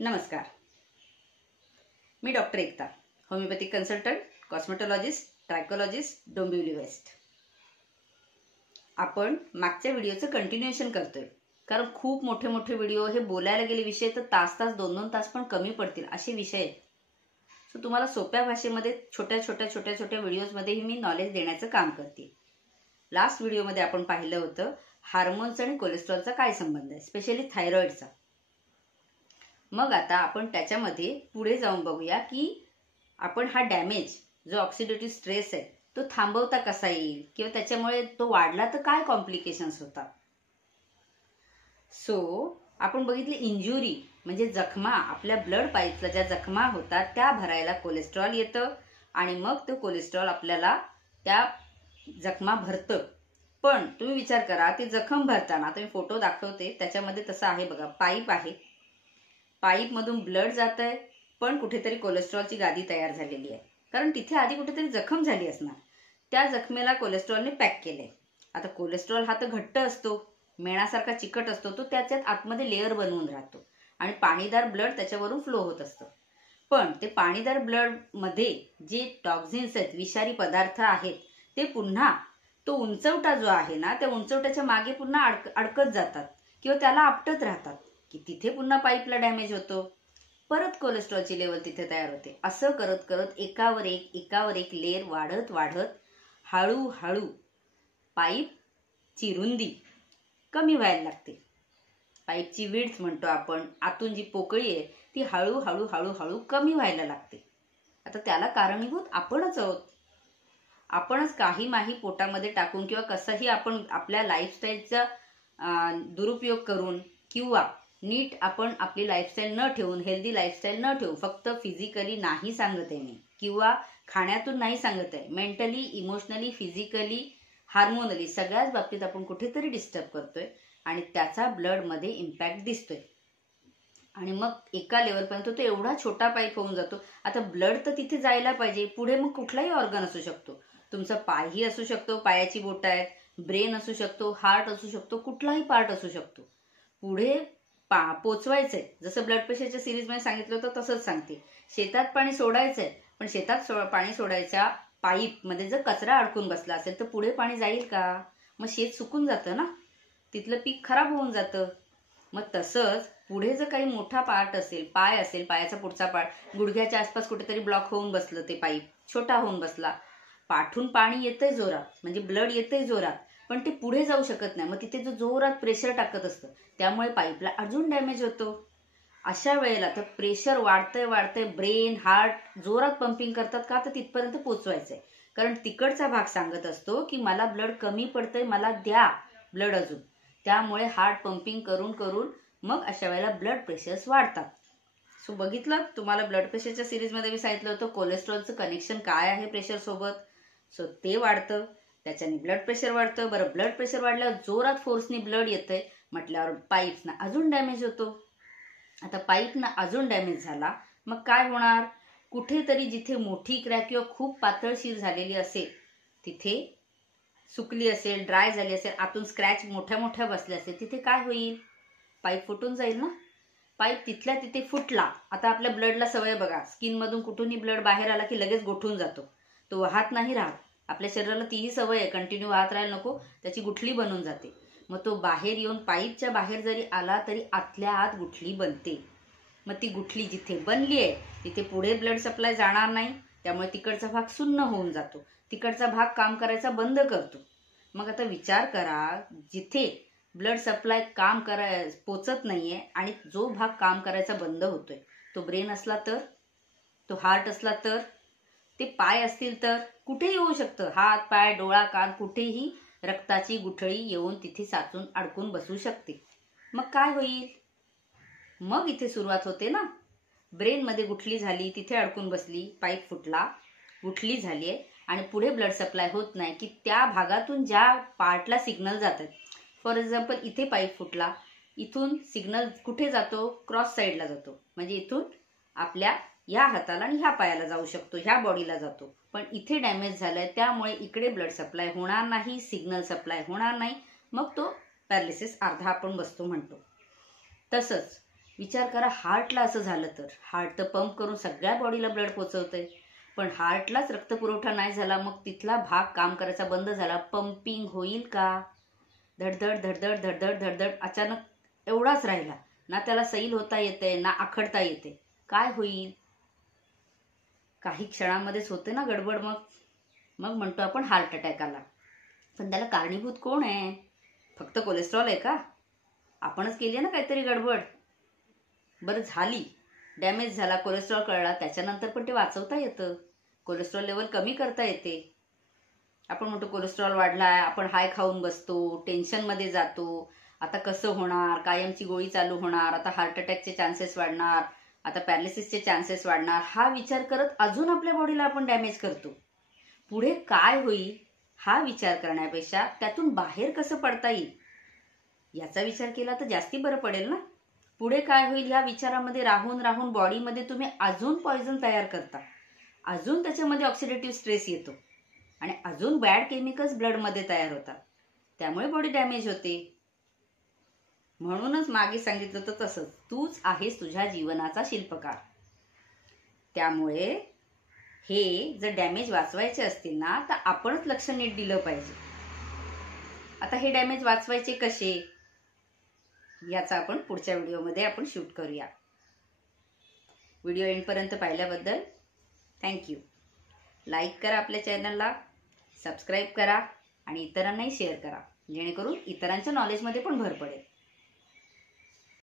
नमस्कार, मी डॉक्टर एकता, homeopathic consultant, कॉस्मेटॉलॉजिस्ट, ट्रायकोलॉजिस्ट, Dombivli waste. आपण मागच्या व्हिडिओचं कंटिन्युएशन करतोय, कारण खूप मोठे मोठे व्हिडिओ हे बोलायला गेले विषय तर तास 2-2 तास पण कमी पडतील असे विषय आहेत. सो तुम्हाला सोप्या भाषेमध्ये छोट्या व्हिडिओजमध्येही मी नॉलेज देण्याचं काम करते. लास्ट व्हिडिओमध्ये आपण पाहिलं होतं हार्मोन्स आणि कोलेस्ट्रॉलचा काय संबंध आहे, स्पेशली थायरॉइडचा. मग आता आपण त्याच्यामध्ये पुढे जाऊन बघूया की आपण हा डॅमेज जो ऑक्सिडेटिव्ह स्ट्रेस आहे तो थांबवता कसा येईल किंवा त्याच्यामुळे तो वाढला तर काय कॉम्प्लिकेशन्स होतात. सो आपण बघितले इंजुरी म्हणजे जखमा, आपल्या ब्लड पाईपला ज्या जखमा होतात त्या भरायला कोलेस्ट्रॉल येतं आणि मग तो कोलेस्ट्रॉल आपल्याला त्या जखमा भरतं. पण तुम्ही विचार करा, ती जखम भरताना आता मी फोटो दाखवते, त्याच्यामध्ये तसं आहे बघा, पाईप आहे, पाईप मधून ब्लड जात आहे, पण कुठेतरी कोलेस्ट्रॉलची गादी तयार झालेली आहे, कारण तिथे आधी कुठेतरी जखम झाली असणार. त्या जखमेला कोलेस्ट्रॉलने पॅक केलंय. आता कोलेस्ट्रॉल हा तर घट्ट असतो, मेणासारखा चिकट असतो, तो त्याच्यात आतमध्ये लेअर बनवून राहतो आणि पाणीदार ब्लड त्याच्यावरून फ्लो होत असतं. पण ते पाणीदार ब्लड मध्ये जे टॉक्झिन्स आहेत, विषारी पदार्थ आहेत, ते पुन्हा तो उंचवटा जो आहे ना, त्या उंचवट्याच्या मागे पुन्हा अडकत जातात किंवा त्याला आपटत राहतात की तिथे पुन्हा पाईपला डॅमेज होतो, परत कोलेस्ट्रॉलची लेवल तिथे तयार होते. असं करत करत एकावर एक लेअर वाढत हळूहळू पाईपची रुंदी कमी व्हायला लागते. पाईपची विड्थ म्हणतो आपण, आतून जी पोकळी आहे ती हळूहळू कमी व्हायला लागते. आता त्याला कारणीभूत आपणच आहोत. आपणच काही माही पोटामध्ये टाकून किंवा कसंही आपण आपल्या लाईफस्टाईलचा दुरुपयोग करून किंवा नीट आपण आपली लाईफस्टाईल न ठेवून, हेल्दी लाईफस्टाईल न ठेवून, फक्त फिजिकली नाही सांगत आहे मी किंवा खाण्यातून नाही सांगत आहे, मेंटली, इमोशनली, फिजिकली, हार्मोनली सगळ्याच बाबतीत आपण कुठेतरी डिस्टर्ब करतोय आणि त्याचा ब्लड मध्ये इम्पॅक्ट दिसतोय. आणि मग एका लेवलपर्यंत तो एवढा छोटा पाईप होऊन जातो. आता ब्लड तर तिथे जायला पाहिजे, पुढे मग कुठलाही ऑर्गन असू शकतो, तुमचा पायही असू शकतो, पायाची बोटं आहेत, ब्रेन असू शकतो, हार्ट असू शकतो, कुठलाही पार्ट असू शकतो. पुढे पोचवायचंय. जसं ब्लड प्रेशरच्या सिरीजमध्ये सांगितलं होतं तसंच सांगते, शेतात पाणी सोडायचंय, पण शेतात पाणी सोडायच्या पाईप मध्ये जर कचरा अडकून बसला असेल तर पुढे पाणी जाईल का? मग शेत सुकून जातं ना, तिथलं पीक खराब होऊन जातं. मग तसंच पुढे जर काही मोठा पार्ट असेल, पाय असेल, पायाचा पुढचा पार्ट गुडघ्याच्या आसपास कुठेतरी ब्लॉक होऊन बसलं, ते पाईप छोटा होऊन बसला, पाठून पाणी येतंय जोरात, म्हणजे ब्लड येतंय जोरात, पण ते पुढे जाऊ शकत नाही. मग तिथे जो जोरात प्रेशर टाकत असतं त्यामुळे पाईपला अजून डॅमेज होतो. अशा वेळेला तर प्रेशर वाढतंय, ब्रेन, हार्ट जोरात पंपिंग करतात का, तर तिथपर्यंत पोचवायचंय. कारण तिकडचा भाग सांगत असतो की मला ब्लड कमी पडतंय, मला द्या ब्लड अजून. त्यामुळे हार्ट पंपिंग करून मग अशा वेळेला ब्लड प्रेशर्स वाढतात. सो बघितलं, तुम्हाला ब्लड प्रेशरच्या सिरीजमध्ये मी सांगितलं होतं कोलेस्ट्रॉलचं कनेक्शन काय आहे प्रेशर सोबत. सो ते वाढतं, त्याच्याने ब्लड प्रेशर वाढतं. बरं, ब्लड प्रेशर वाढल्यावर जोरात फोर्सनी ब्लड येतंय म्हटल्यावर पाईप्सना अजून डॅमेज होतो. आता पाईपना अजून डॅमेज झाला मग काय होणार? कुठेतरी जिथे मोठी क्रॅक किंवा खूप पातळशीर झालेली असेल, तिथे सुकली असेल, ड्राय झाली असेल, आतून स्क्रॅच मोठ्या बसले असेल, तिथे काय होईल? पाईप फुटून जाईल ना. पाईप तिथल्या तिथे फुटला. आता आपल्या ब्लडला सवय बघा, स्किन मधून कुठूनही ब्लड बाहेर आला की लगेच गोठून जातो, तो वाहत नाही राहत. आपल्या शरीराला तीही सवय आहे, कंटिन्यू वाहत राहायला नको, त्याची गुठली बनून जाते. मग तो बाहेर येऊन पाईपच्या बाहेर जरी आला तरी आतल्या आत गुठली बनते. मग ती गुठली जिथे बनली आहे तिथे पुढे ब्लड सप्लाय जाणार नाही, त्यामुळे तिकडचा भाग सुन्न होऊन जातो, तिकडचा भाग काम करायचा बंद करतो. मग आता विचार करा, जिथे ब्लड सप्लाय पोचत नाहीये आणि जो भाग काम करायचा बंद होतोय, तो ब्रेन असला तर, तो हार्ट असला तर, ते पाय असतील तर, कुठेही होऊ शकतं. हात, पाय, डोळा, कान, कुठेही रक्ताची गुठळी येऊन तिथे साचून अडकून बसू शकते. मग काय होईल? मग इथे सुरुवात होते ना, ब्रेन मध्ये गुठली झाली, तिथे अडकून बसली, पाईप फुटला, गुठली झालीये आणि पुढे ब्लड सप्लाय होत नाही की त्या भागातून ज्या पार्टला सिग्नल जातात. फॉर एक्झाम्पल, इथे पाईप फुटला, इथून सिग्नल कुठे जातो? क्रॉस साईडला जातो, म्हणजे इथून आपल्या ह्या हाताला आणि ह्या पायाला जाऊ शकतो, ह्या बॉडीला जातो. पण इथे डॅमेज झालाय त्यामुळे इकडे ब्लड सप्लाय होणार नाही, सिग्नल सप्लाय होणार नाही, मग तो पॅरालिसिस, अर्धा आपण बसतो म्हणतो. तसंच विचार करा, हार्टला असं झालं तर हार्ट तर पंप करून सगळ्या बॉडीला ब्लड पोचवतंय, पण हार्टलाच रक्तपुरवठा नाही झाला, मग तिथला भाग काम करायचा बंद झाला, पंपिंग होईल का? धडधड धडधड धडधड धडधड अचानक एवढाच राहिला, ना त्याला सैल होता येते ना आखडता येते, काय होईल? काही क्षणांमध्येच होते ना गडबड. मग म्हणतो आपण हार्ट अटॅक आला. पण त्याला कारणीभूत कोण आहे? फक्त कोलेस्ट्रॉल आहे का? आपणच केली ना काहीतरी गडबड. बरं झाली, डॅमेज झाला, कोलेस्ट्रॉल कळला, त्याच्यानंतर पण ते वाचवता येतं, कोलेस्ट्रॉल लेवल कमी करता येते. आपण म्हणतो कोलेस्ट्रॉल वाढलाय, आपण हाय खाऊन बसतो, टेन्शनमध्ये जातो, आता कसं होणार, कायमची गोळी चालू होणार, आता हार्ट अटॅकचे चान्सेस वाढणार, आता पॅरालिसिसचे चान्सेस वाढणार, हा विचार करत अजून आपल्या बॉडीला आपण डॅमेज करतो. पुढे काय होईल हा विचार करण्यापेक्षा त्यातून बाहेर कसं पडता येईल याचा विचार केला तर जास्ती बरं पडेल ना. पुढे काय होईल या विचारामध्ये राहून राहून बॉडीमध्ये तुम्ही अजून पॉइझन तयार करता, अजून त्याच्यामध्ये ऑक्सिडेटिव्ह स्ट्रेस येतो आणि अजून बॅड केमिकल्स ब्लडमध्ये तयार होतात, त्यामुळे बॉडी डॅमेज होते. म्हणूनच मागे सांगितलं तर तसंच, तूच आहेस तुझ्या जीवनाचा शिल्पकार. त्यामुळे हे जर डॅमेज वाचवायचे असतील ना तर आपणच लक्ष नीट दिलं पाहिजे. आता हे डॅमेज वाचवायचे कसे याचा आपण पुढच्या व्हिडिओमध्ये आपण शूट करूया. व्हिडिओ एंडपर्यंत पाहिल्याबद्दल थँक्यू. लाईक करा आपल्या चॅनलला, सबस्क्राईब करा आणि इतरांनाही शेअर करा, जेणेकरून इतरांच्या नॉलेजमध्ये पण भर पडेल.